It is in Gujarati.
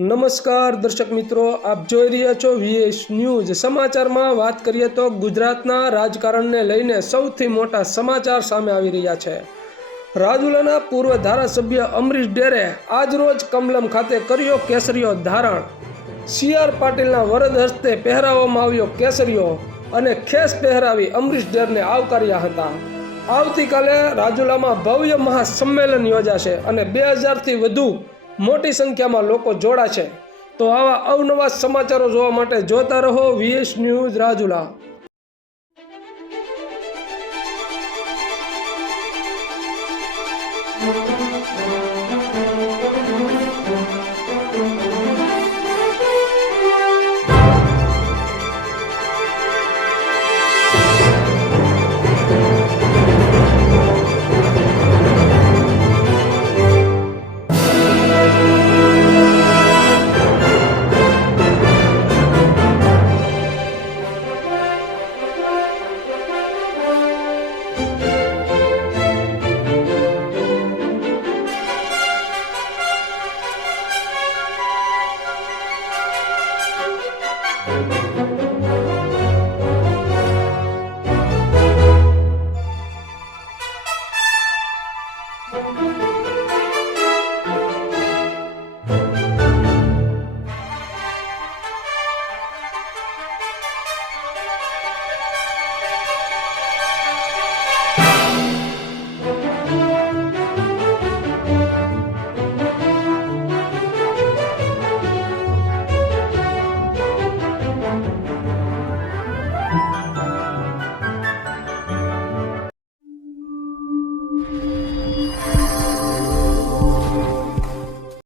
નમસ્કાર દર્શક મિત્રો, આપ જોઈ રહ્યા છો વીએસ ન્યૂઝ। સમાચારમાં વાત કરીએ તો ગુજરાતના રાજકારણને લઈને સૌથી મોટા સમાચાર સામે આવી રહ્યા છે। રાજુલાના પૂર્વ ધારાસભ્ય અમરીશ ડેરે આજરોજ કમલમ ખાતે કર્યો કેસરીયો ધારણ। સીઆર પાટીલના વરદ હસ્તે પહેરાવવામાં આવ્યો કેસરીયો અને ખેસ પહેરાવી અમરીશ ડેરને આવકાર્યા હતા। આવતીકાલે રાજુલામાં ભવ્ય મહાસંમેલન યોજાશે અને 2000થી વધુ મોટી સંખ્યામાં લોકો જોડાશે। તો આવા અવનવા સમાચારો જોવા માટે જોતા રહો વીએસ ન્યૂઝ રાજુલા।